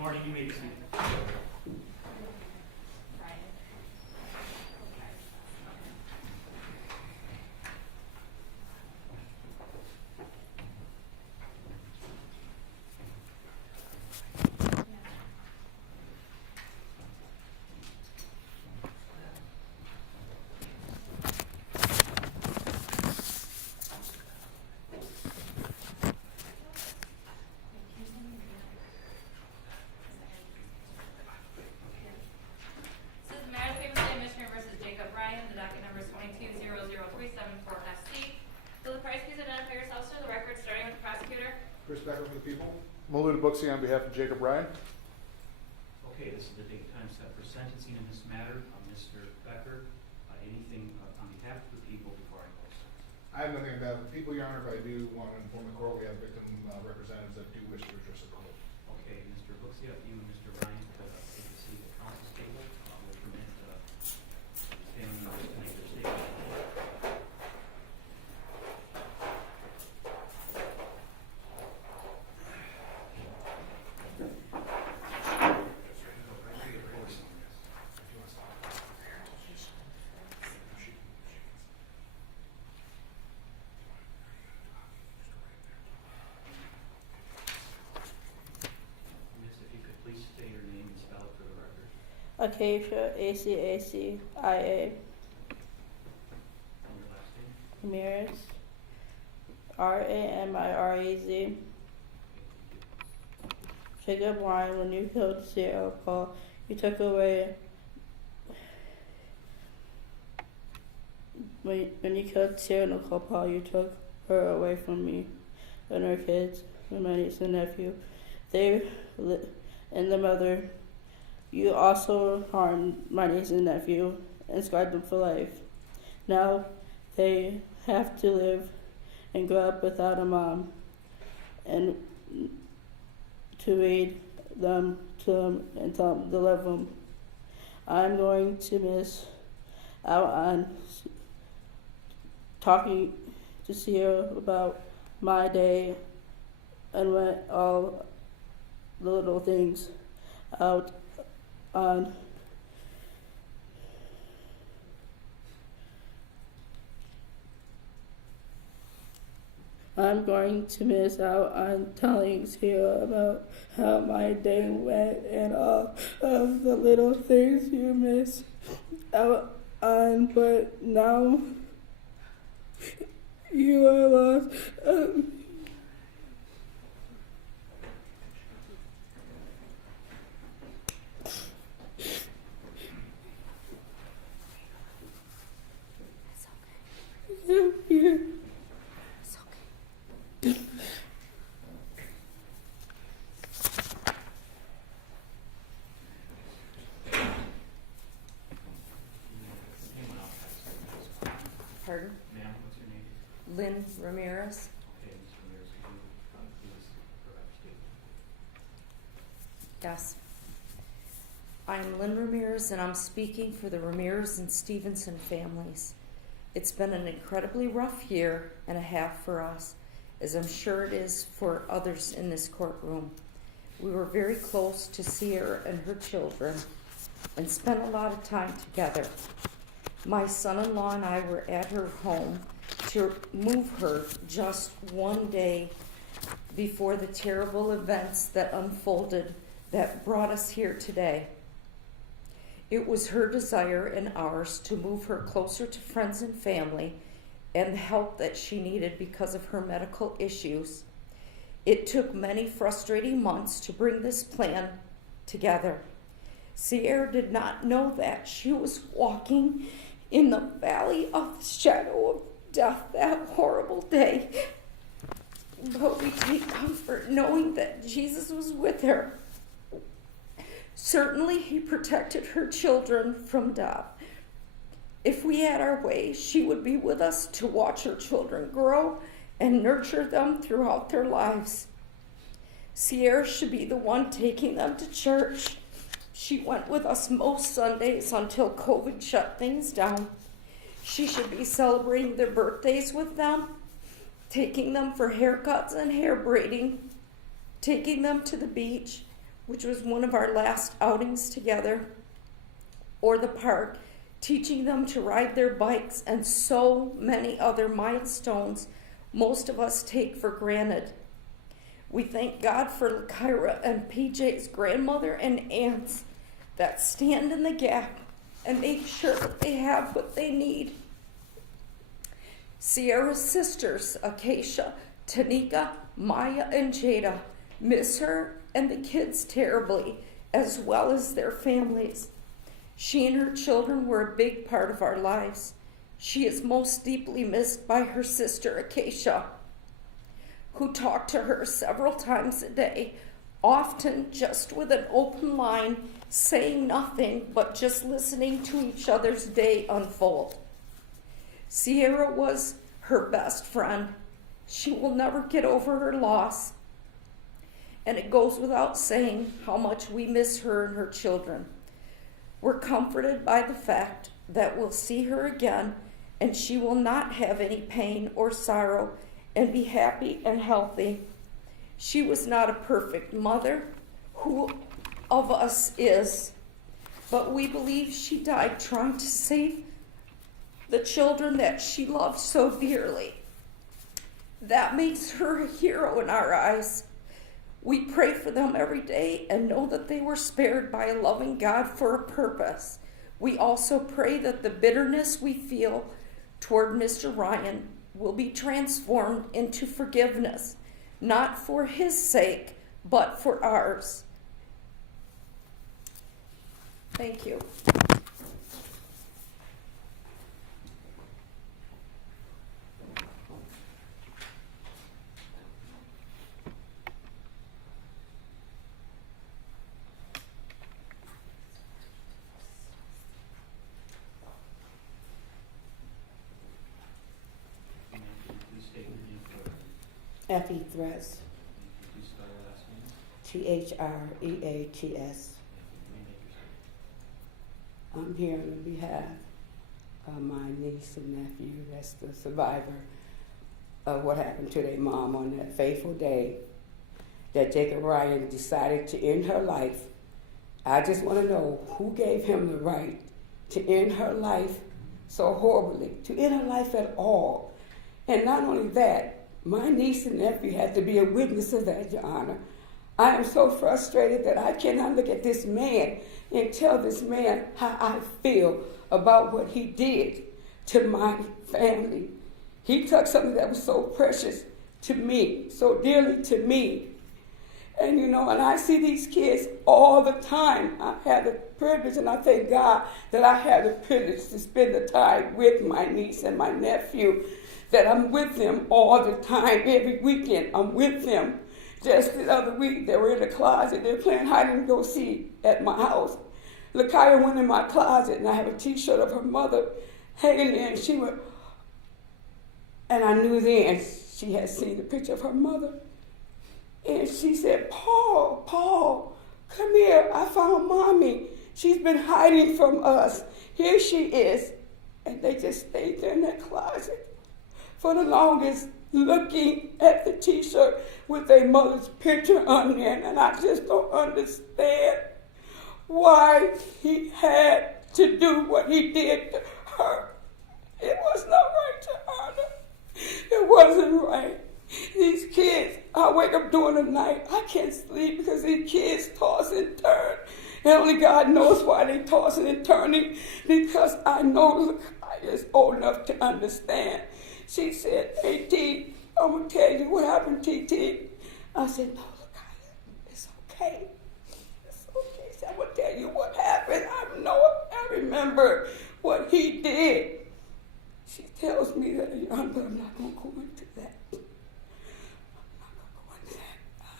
morning, you may be seated. For the people. Maluda Booksy on behalf of Jacob Ryan. Okay, this is the date time set for sentencing in this matter. Mr. Becker, anything on behalf of the people before I close? I have nothing about the people, Your Honor, but I do want to inform the court we have victim representatives that do wish to address the court. Okay, Mr. Booksy, you and Mr. Ryan take a seat at the council's table. We'll permit family members to make their statement. Acacia, A-C-A-C-I-A. Ramirez, R-A-M-I-R-E-Z. Jacob Ryan, when you killed Ciara Paul, you took away. When you killed Ciara Paul, you took her away from me and her kids, and my niece and nephew. And the mother. You also harmed my niece and nephew and scarred them for life. Now they have to live and grow up without a mom and to read them to them and tell them to love them. I'm going to miss out on talking to Ciara about my day and what all the little things out on I'm going to miss out on telling Ciara about how my day went and all of the little things you miss out on, but now you are lost. Yeah. It's okay. Pardon? Ma'am, what's your name? Lynn Ramirez. Okay, Ms. Ramirez, could you please provide your statement? Yes. I'm Lynn Ramirez, and I'm speaking for the Ramirez and Stevenson families. It's been an incredibly rough year and a half for us, as I'm sure it is for others in this courtroom. We were very close to Ciara and her children and spent a lot of time together. My son-in-law and I were at her home to move her just one day before the terrible events that unfolded that brought us here today. It was her desire and ours to move her closer to friends and family and the help that she needed because of her medical issues. It took many frustrating months to bring this plan together. Ciara did not know that she was walking in the valley of the shadow of death that horrible day. But we take comfort knowing that Jesus was with her. Certainly, he protected her children from death. If we had our way, she would be with us to watch her children grow and nurture them throughout their lives. Ciara should be the one taking them to church. She went with us most Sundays until COVID shut things down. She should be celebrating their birthdays with them, taking them for haircuts and hair braiding, taking them to the beach, which was one of our last outings together, or the park, teaching them to ride their bikes, and so many other milestones most of us take for granted. We thank God for Kyra and PJ's grandmother and aunts that stand in the gap and make sure that they have what they need. Ciara's sisters, Acacia, Tanika, Maya, and Jada, miss her and the kids terribly, as well as their families. She and her children were a big part of our lives. She is most deeply missed by her sister, Acacia, who talked to her several times a day, often just with an open line, saying nothing but just listening to each other's day unfold. Ciara was her best friend. She will never get over her loss, and it goes without saying how much we miss her and her children. We're comforted by the fact that we'll see her again, and she will not have any pain or sorrow and be happy and healthy. She was not a perfect mother. Who of us is? But we believe she died trying to save the children that she loved so dearly. That makes her a hero in our eyes. We pray for them every day and know that they were spared by a loving God for a purpose. We also pray that the bitterness we feel toward Mr. Ryan will be transformed into forgiveness, not for his sake, but for ours. Thank you. Ma'am, can you please state your name for the record? Effie Threats, Please spell your last name. Threats. You may make your statement. I'm here on behalf of my niece and nephew, that's the survivor of what happened to their mom on that fateful day that Jacob Ryan decided to end her life. I just want to know who gave him the right to end her life so horribly, to end her life at all. And not only that, my niece and nephew had to be a witness of that, Your Honor. I am so frustrated that I cannot look at this man and tell this man how I feel about what he did to my family. He took something that was so precious to me, so dearly to me. And and I see these kids all the time. I have the privilege, and I thank God that I have the privilege to spend the time with my niece and my nephew, that I'm with them all the time. Every weekend, I'm with them. Just the other week, they were in the closet. They were playing hide and go seek at my house. Lakaya went in my closet, and I have a T-shirt of her mother hanging there, and she went, and I knew then she had seen the picture of her mother. And she said, Paul, come here. I found Mommy. She's been hiding from us. Here she is. And they just stayed there in that closet for the longest, looking at the T-shirt with their mother's picture on there. And I just don't understand why he had to do what he did to her. It was not right to her. It wasn't right. These kids, I wake up during the night, I can't sleep because these kids toss and turn. And only God knows why they tossing and turning, because I know Lakaya is old enough to understand. She said, hey, T, I'm going to tell you what happened, TT. I said, no, Lakaya, it's okay. It's okay. She said, I'm going to tell you what happened. I remember what he did. She tells me that, but I'm not going to go into that.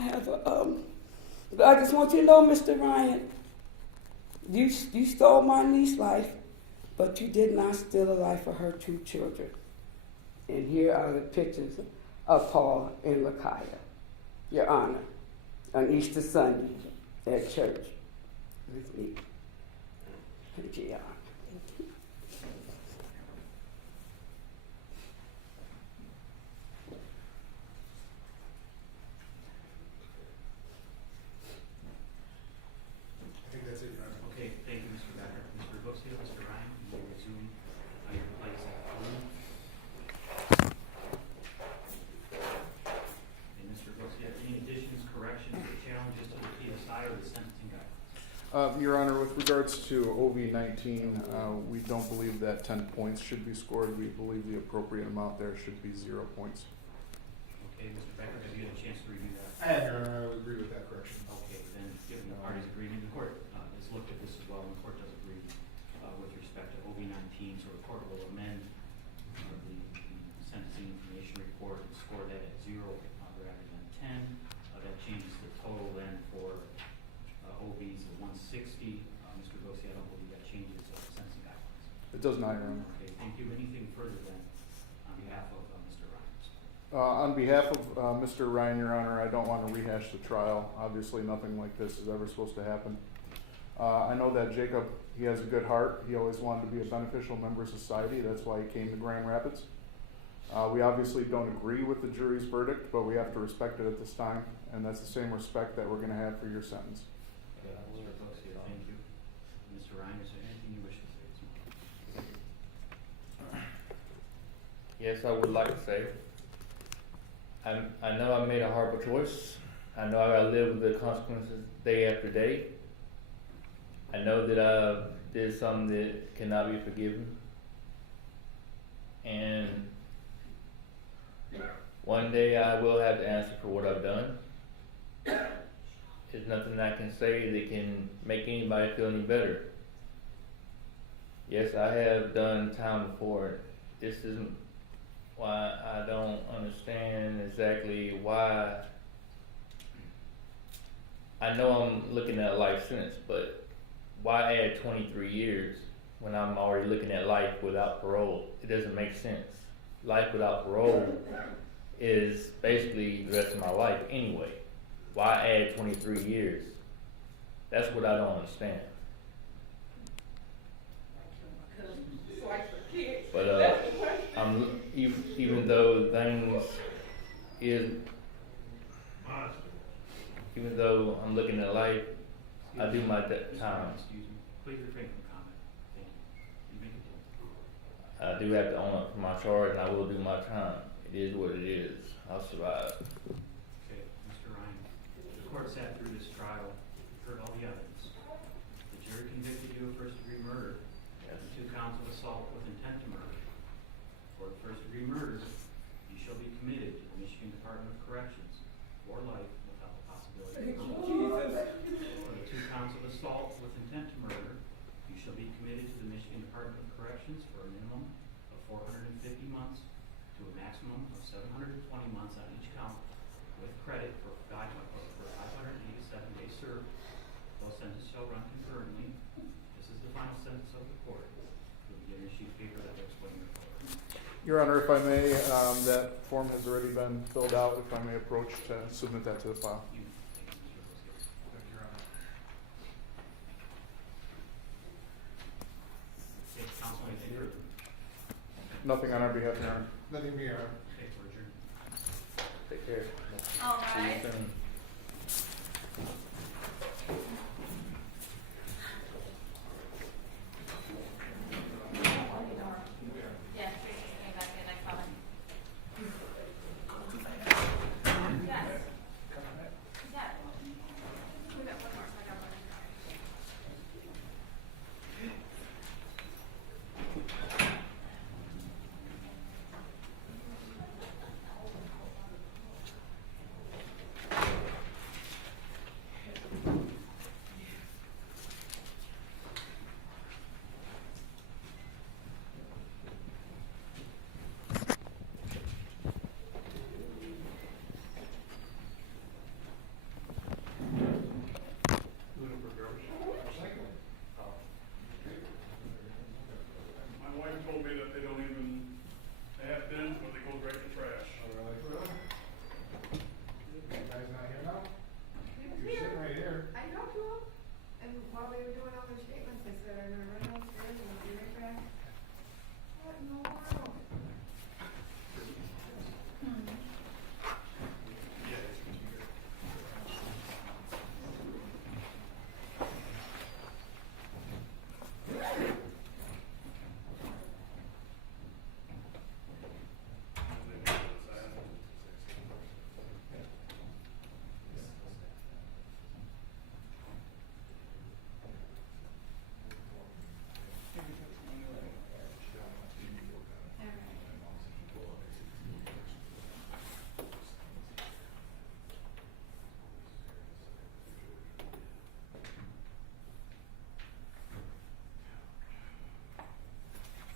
I just want you to know, Mr. Ryan, you stole my niece's life, but you did not steal the life of her 2 children. And here are the pictures of Paul and Lakaya, Your Honor, on Easter Sunday at church with me. Thank you, Your Honor. Your Honor, with regards to OV-19, we don't believe that 10 points should be scored. We believe the appropriate amount there should be 0 points. Okay, Mr. Becker, have you had a chance to review that? I have, Your Honor, I would agree with that correction. Okay, then, given the parties' agreement, the court has looked at this as well, and the court does agree with respect to OV-19, so the court will amend the sentencing information report and score that at 0 rather than 10. That changes the total then for OBs of 160. Mr. Gossi, I don't believe that changes the sentencing guidelines. It does not, Your Honor. Okay, thank you. Anything further then on behalf of Mr. Ryan? On behalf of Mr. Ryan, Your Honor, I don't want to rehash the trial. Obviously, nothing like this is ever supposed to happen. I know that Jacob, he has a good heart. He always wanted to be a beneficial member of society. That's why he came to Grand Rapids. We obviously don't agree with the jury's verdict, but we have to respect it at this time, and that's the same respect that we're going to have for your sentence. Mr. Gossi, thank you. Mr. Ryan, is there anything you wish to say? Yes, I would like to say, I know I made a horrible choice. I know I gotta live with the consequences day after day. I know that I did something that cannot be forgiven. And one day I will have to answer for what I've done. There's nothing I can say that can make anybody feel any better. Yes, I have done time before. This isn't why I don't understand exactly why. I know I'm looking at a life sentence, but why add 23 years when I'm already looking at life without parole? It doesn't make sense. Life without parole is basically the rest of my life anyway. Why add 23 years? That's what I don't understand. But even though things is, even though I'm looking at life, I do my time. Excuse me. Please refrain from comment. Thank you. You make it. I do have to own up to my charge, and I will do my time. It is what it is. I'll survive. Okay, Mr. Ryan, the court sat through this trial, heard all the evidence. The jury convicted you of first-degree murder, Yes. 2 counts of assault with intent to murder. For first-degree murder, you shall be committed to the Michigan Department of Corrections for life without the possibility of parole. For the 2 counts of assault with intent to murder, you shall be committed to the Michigan Department of Corrections for a minimum of 450 months to a maximum of 720 months on each count, with credit for 587 days served. Those sentences shall run concurrently. This is the final sentence of the court. You'll be given a sheet of paper that will explain your vote. Your Honor, if I may, that form has already been filled out. If I may approach to submit that to the file. You, thank you, Mr. Rosales. Thank you, Your Honor. Okay, counsel, anything further? Nothing on our behalf, Your Honor. Nothing, Your Honor. Okay, we're adjourned. Take care. All See you right. soon. Yeah, Tracy's coming back in, I saw him. Yes. Yeah. We got one more, so I got one. My wife told me that they don't even, they have bins, but they go right to trash. Really? You guys not here now? He was You're here. sitting right here. I talked to him, and while they were doing all their statements, I said, I'm gonna run